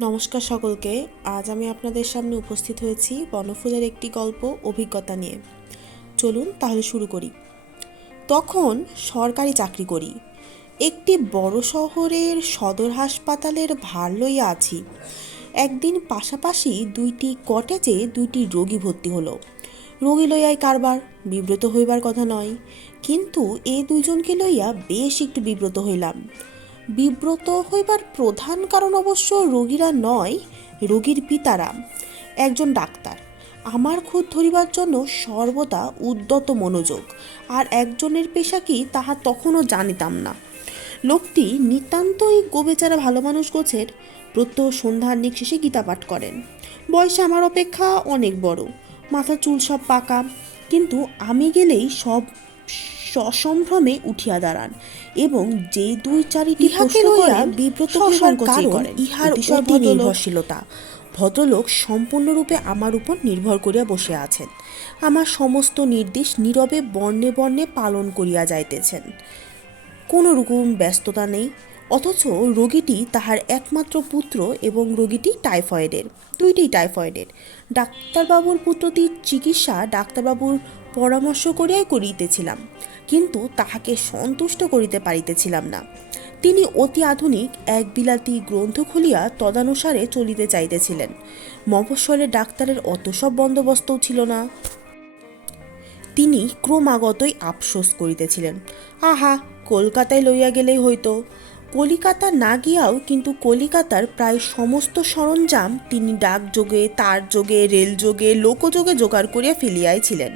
নমস্কার সকলকে। আজ আমি আপনাদের সামনে উপস্থিত হয়েছি বনফুলের একটি গল্প, অভিজ্ঞতা নিয়ে। চলুন তাহলে শুরু করি। তখন সরকারি চাকরি করি। একটি বড় শহরের সদর হাসপাতালের ভার লইয়া আছি। একদিন পাশাপাশি দুইটি কটেজে দুইটি রোগী ভর্তি হলো। রোগী লইয়াই কারবার, বিব্রত হইবার কথা নয়। কিন্তু এ দুইজনকে লইয়া বেশ একটু বিব্রত হইলাম। বিব্রত হইবার প্রধান কারণ অবশ্য রোগীরা নয়, রোগীর পিতারা। একজন ডাক্তার, আমার খুদ ধরিবার জন্য সর্বদা উদ্যত মনোযোগ, আর একজনের পেশা কি তাহা তখনও জানিতাম না। লোকটি নিতান্তই গোবেচারা ভালো মানুষ গোছের, প্রত্যহ সন্ধ্যার নিক শেষে গীতা পাঠ করেন। বয়সে আমার অপেক্ষা অনেক বড় মাথা চুল সব পাকা, কিন্তু আমি গেলেই সব সসম্ভ্রমে উঠিয়া দাঁড়ান এবং যে দুই চারিটি প্রশ্ন করেন, বিব্রত করেন। ইহার অতি নির্ভরশীলতা। ভদ্রলোক সম্পূর্ণরূপে আমার উপর নির্ভর করিয়া বসে আছেন। আমার সমস্ত নির্দেশ নীরবে বর্ণে বর্ণে পালন করিয়া যাইতেছেন। কোনো রকম ব্যস্ততা নেই অথচ রোগীটি তাহার একমাত্র পুত্র এবং রোগীটি টাইফয়েডের দুইটি টাইফয়েডের। ডাক্তারবাবুর পুত্রটির চিকিৎসা ডাক্তারবাবুর পরামর্শ করিয়াই করিতেছিলাম, কিন্তু তাহাকে সন্তুষ্ট করিতে পারিতেছিলাম না। তিনি অতি আধুনিক, এক বিলাতি গ্রন্থ খুলিয়া তদানুসারে চলিতে চাইতেছিলেন। মফস্বলের ডাক্তারের অত সব বন্দোবস্তও ছিল না। তিনি ক্রমাগতই আফসোস করিতেছিলেন। আহা, কলকাতায় লইয়া গেলেই হইতো। কলিকাতা না গিয়াও কিন্তু কলিকাতার প্রায় সমস্ত সরঞ্জাম তিনি ডাকযোগে তার যোগে রেলযোগে, লোকযোগে জোগাড় করিয়া ফেলিয়াইছিলেন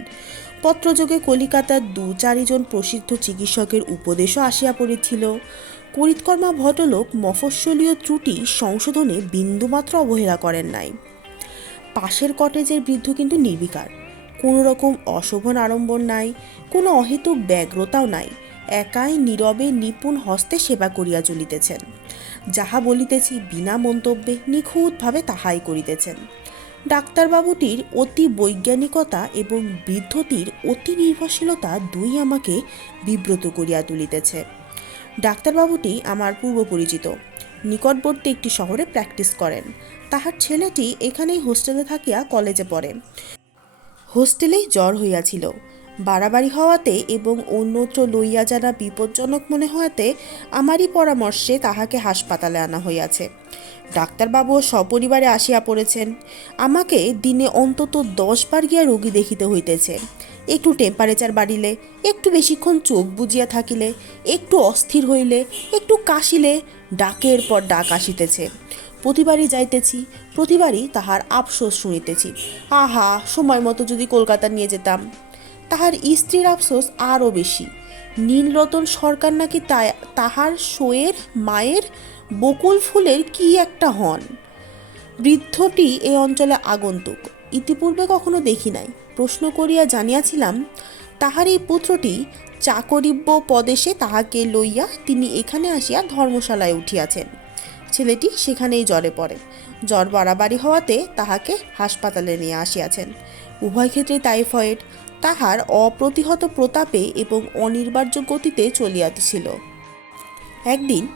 পত্রযোগে কলিকাতার দু চারিজন প্রসিদ্ধ চিকিৎসকের উপদেশও আসিয়া পড়েছিল করিতকর্মা ভদ্রলোক মফস্বলীয় ত্রুটি সংশোধনে বিন্দুমাত্র অবহেলা করেন নাই। পাশের কটেজের বৃদ্ধ কিন্তু নির্বিকার। কোনো রকম অশোভন আড়ম্বর নাই, কোনো অহেতুক ব্যগ্রতাও নাই। একাই নীরবে নিপুণ হস্তে সেবা করিয়া চলিতেছেন। যাহা বলিতেছি বিনা মন্তব্যে নিখুঁতভাবে তাহাই করিতেছেন। ডাক্তারবাবুটির অতি বৈজ্ঞানিকতা এবং বৃদ্ধটির অতি নির্ভরশীলতা দুই আমাকে বিব্রত করিয়া তুলিতেছে। ডাক্তারবাবুটি আমার পূর্ব পরিচিত নিকটবর্তী একটি শহরে প্র্যাকটিস করেন। তাহার ছেলেটি এখানেই হোস্টেলে থাকিয়া কলেজে পড়ে। হোস্টেলেই জ্বর হইয়াছিল। বাড়াবাড়ি হওয়াতে এবং অন্যত্র লইয়া যারা বিপজ্জনক মনে হওয়াতে আমারই পরামর্শে তাহাকে হাসপাতালে আনা হইয়াছে। ডাক্তারবাবুও সপরিবারে আসিয়া পড়েছেন। আমাকে দিনে অন্তত দশবার গিয়া রোগী দেখিতে হইতেছে। একটু টেম্পারেচার বাড়িলে, একটু বেশিক্ষণ চোখ বুজিয়া থাকিলে, একটু অস্থির হইলে, একটু কাশিলে ডাকের পর ডাক আসিতেছে। প্রতিবারই যাইতেছি, প্রতিবারই তাহার আফসোস শুনিতেছি। আহা, সময় মতো যদি কলকাতা নিয়ে যেতাম। তাহার স্ত্রীর আফসোস আরও বেশি। নীলরতন সরকার নাকি তাহার শোয়ের, মায়ের বকুল ফুলের কি একটা হন? বৃদ্ধটি এই অঞ্চলে আগন্তুক, ইতিপূর্বে কখনো দেখি নাই। প্রশ্ন করিয়া জানিয়াছিলাম, তাহার এই পুত্রটি চাকরিব্য পদেশে তাহাকে লইয়া তিনি এখানে আসিয়া ধর্মশালায় উঠিয়াছেন। ছেলেটি সেখানেই জ্বরে পড়ে। জ্বর বাড়াবাড়ি হওয়াতে তাহাকে হাসপাতালে নিয়ে আসিয়াছেন। উভয় ক্ষেত্রে টাইফয়েড তাহার অপ্রতিহত প্রতাপে এবং অনির্বার্য গতিতে চলিয়াছিল একদিন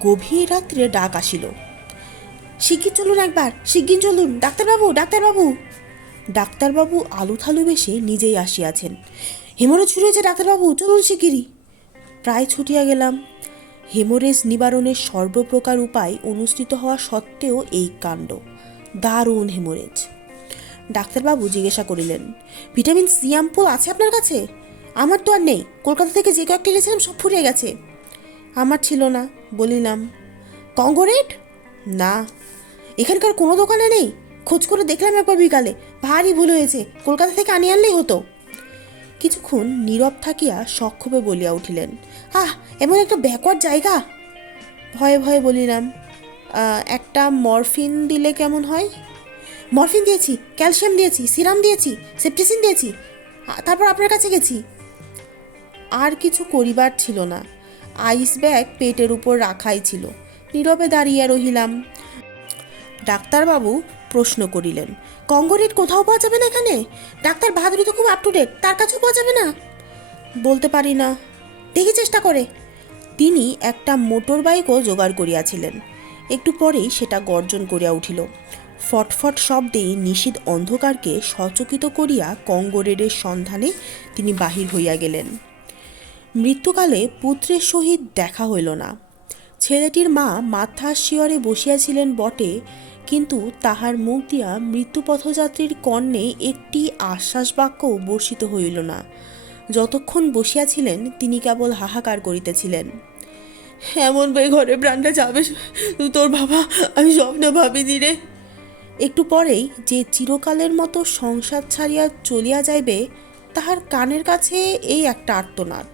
গভীর রাত্রে ডাক আসিল। শিগগির চলুন একবার, শিগগির চলুন, ডাক্তারবাবু ডাক্তারবাবু। ডাক্তারবাবু আলু থালু বেশে নিজেই আসিয়াছেন। শুরু হয়েছে ডাক্তারবাবু, চলুন শিগগিরই। প্রায় ছুটিয়া গেলাম। হেমোরেজ নিবারণের সর্বপ্রকার উপায় অনুষ্ঠিত হওয়া সত্ত্বেও এই কাণ্ড। দারুণ হেমোরেজ। ডাক্তারবাবু জিজ্ঞাসা করিলেন, ভিটামিন সি অ্যাম্পুল আছে আপনার কাছে? আমার তো আর নেই। কলকাতা থেকে যে কয়েকটা এনেছিলাম সব ফুরিয়ে গেছে। আমার ছিল না, বলিলাম কঙ্গোরেট না। এখানকার কোনো দোকানে নেই। খোঁজ করে দেখলাম একবার বিকালে। ভারী ভুল হয়েছে। কলকাতা থেকে আনিয়ে আনলেই হতো। কিছুক্ষণ নীরব থাকিয়া সক্ষোভে বলিয়া উঠিলেন, আহ, এমন একটা ব্যাকওয়ার্ড জায়গা? ভয়ে ভয়ে বলিলাম একটা মরফিন দিলে কেমন হয়? মরফিন দিয়েছি, ক্যালসিয়াম দিয়েছি, সিরাম দিয়েছি, সেপটিসিন দিয়েছি তারপর আপনার কাছে গেছি। আর কিছু করিবার ছিল না। আইস ব্যাগ পেটের উপর রাখাই ছিল। নীরবে দাঁড়িয়ে রহিলাম। ডাক্তারবাবু প্রশ্ন করিলেন, কঙ্গরেট কোথাও পাওয়া যাবে না এখানে? ডাক্তার বাহাদুরি তো খুব আপ টু ডেট তার কাছেও পাওয়া যাবে না? বলতে পারি না। দেখি চেষ্টা করে। তিনি একটা মোটর বাইকও জোগাড় করিয়াছিলেন। একটু পরেই সেটা গর্জন করিয়া উঠিল। ফটফট শব্দে নিশীদ অন্ধকারকে সচকিত করিয়া কঙ্গরের সন্ধানে তিনি বাহির হইয়া গেলেন। মৃত্যুকালে পুত্রের সহিত দেখা হইল না। ছেলেটির মা মাথার শিয়রে বসিয়াছিলেন বটে, কিন্তু তাহার মুখ দিয়া মৃত্যুপথযাত্রীর কর্ণে একটি আশ্বাস বাক্য বর্ষিত হইল না। যতক্ষণ বসিয়াছিলেন, তিনি কেবল হাহাকার করিতেছিলেন। এমন ঘরে প্রাণটা যাবে তোর বাবা, আমি স্বপ্ন ভাবিনি রে। একটু পরেই যে চিরকালের মতো সংসার ছাড়িয়া চলিয়া যাইবে, তাহার কানের কাছে এই একটা আর্তনাদ।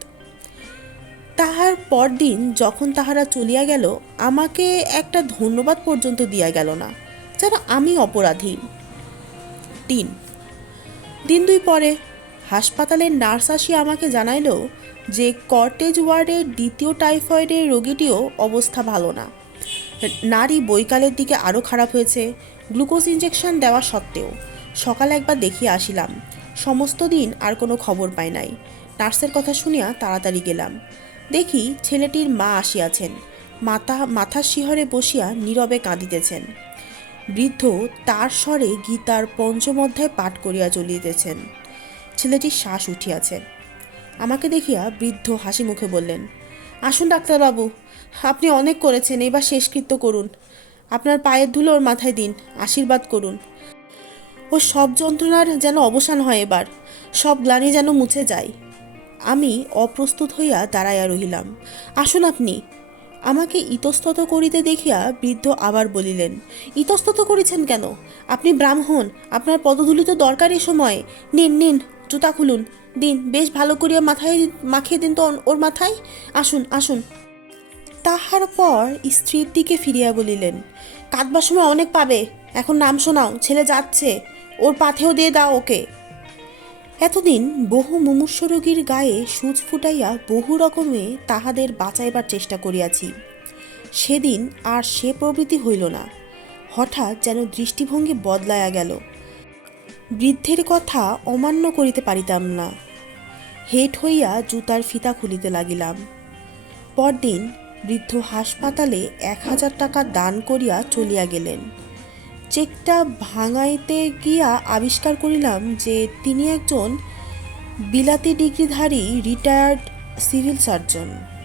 তাহার পরদিন যখন তাহারা চলিয়া গেল, আমাকে একটা ধন্যবাদ পর্যন্ত দিয়া গেল না, যেন আমি অপরাধী। তিন। দিন দুই পরে হাসপাতালের নার্স আসিয়া আমাকে জানাইল যে কর্টেজ ওয়ার্ডের দ্বিতীয় টাইফয়েডের রোগীটিও অবস্থা ভালো না। নারী বৈকালের দিকে আরও খারাপ হয়েছে। গ্লুকোজ ইঞ্জেকশন দেওয়া সত্ত্বেও সকালে একবার দেখিয়ে আসিলাম। সমস্ত দিন আর কোনো খবর পাই নাই। নার্সের কথা শুনিয়া তাড়াতাড়ি গেলাম। দেখি ছেলেটির মা আসিয়াছেন। মাথা, মাথার শিহরে বসিয়া নীরবে কাঁদিতেছেন। বৃদ্ধ তার স্বরে গীতার পঞ্চম অধ্যায় পাঠ করিয়া চলিতেছেন। ছেলেটির শ্বাস উঠিয়াছে। আমাকে দেখিয়া বৃদ্ধ হাসি মুখে বললেন, আসুন ডাক্তারবাবু। আপনি অনেক করেছেন, এবার শেষকৃত্য করুন। আপনার পায়ের ধুলো ওর মাথায় দিন, আশীর্বাদ করুন। ও সব যন্ত্রণার যেন অবসান হয় এবার, সব গ্লানি যেন মুছে যায়। আমি অপ্রস্তুত হইয়া দাঁড়াইয়া রহিলাম। আসুন আপনি, আমাকে ইতস্তত করিতে দেখিয়া বৃদ্ধ আবার বলিলেন, ইতস্তত করেছেন কেন? আপনি ব্রাহ্মণ, আপনার পদধূলি তো দরকার এ সময়। নিন নিন, জুতা খুলুন। দিন, বেশ ভালো করিয়া মাথায় মাখিয়ে দিন তো ওর- মাথায়। আসুন আসুন। তাহার পর স্ত্রীর দিকে ফিরিয়া বলিলেন, কাঁদবার সময় অনেক পাবে। এখন নাম শোনাও, ছেলে যাচ্ছে। ওর পাথেও দিয়ে দাও ওকে। এতদিন বহু মুমূর্ষ রোগীর গায়ে সূচ ফুটাইয়া বহু রকমে তাহাদের বাঁচাইবার চেষ্টা করিয়াছি। সেদিন আর সে প্রবৃত্তি হইল না। হঠাৎ যেন দৃষ্টিভঙ্গি বদলাইয়া গেল। বৃদ্ধের কথা অমান্য করিতে পারিতাম না। হেট হইয়া জুতার ফিতা খুলিতে লাগিলাম। পরদিন বৃদ্ধ হাসপাতালে এক হাজার টাকা দান করিয়া চলিয়া গেলেন। চেকটা ভাঙাইতে গিয়া আবিষ্কার করিলাম যে তিনি একজন বিলাতি ডিগ্রিধারী রিটায়ার্ড সিভিল সার্জন